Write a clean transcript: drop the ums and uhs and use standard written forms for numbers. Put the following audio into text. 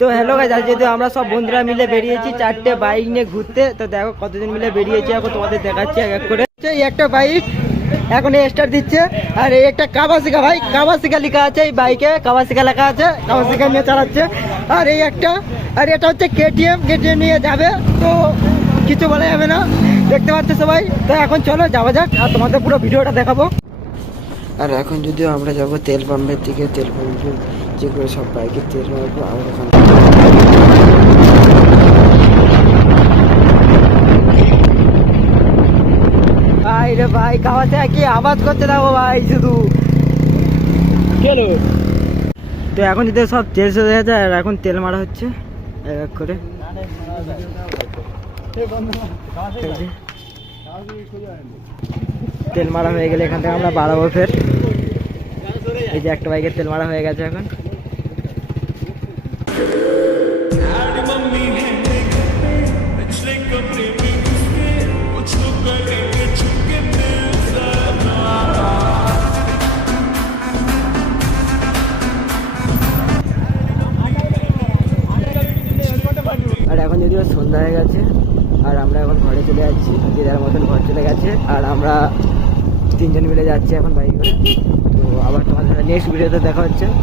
তো hello guys, আজ যেহেতু আমরা সব বন্ধুরা মিলে বেরিয়েছি 4টে বাইক নিয়ে ঘুরতে। তো দেখো কতজন মিলে বেরিয়েছি, এখন তোমাদের দেখাচ্ছি এক এক করে। এই একটা বাইক এখন স্টার্ট দিচ্ছে, আর এই একটা কাওয়াসাকি, ভাই কাওয়াসাকি লেখা আছে এই বাইকে, কাওয়াসাকি লেখা আছে, কাওয়াসাকি নিয়ে চালাচ্ছে। আর এই একটা, আর এটা হচ্ছে কেটিএম নিয়ে যাবে, তো কিছু বলা যাবে না, দেখতে পাচ্ছে সবাই। তো এখন চলো যাওয়া যাক, আর তোমাদের পুরো ভিডিওটা দেখাবো। আর এখন যদিও আমরা যাবো তেল পাম্পের দিকে, তেল পাম্পে যে করে সব বাইকে তেল মারবো। আর ওখানে ভাই রে ভাই, কাওয়াতে কি আওয়াজ করতে থাকবো ভাই শুধু। তো এখন যদি সব তেল শেষ হয়ে যায়, আর এখন তেল মারা হচ্ছে এক এক করে। তেল মারা হয়ে গেলে এখান থেকে আমরা বাড়াবো ফের। এই যে একটা বাইকের তেল মারা হয়ে গেছে এখন। আর এখন যদিও সন্ধ্যা হয়ে গেছে, আর আমরা এখন ঘরে চলে যাচ্ছি, যে যার মতন ঘর চলে গেছে। আর আমরা 3জন মিলে যাচ্ছি এখন বাইক করে। তো আবার তোমাদের নেক্সট ভিডিওতে দেখা হচ্ছে।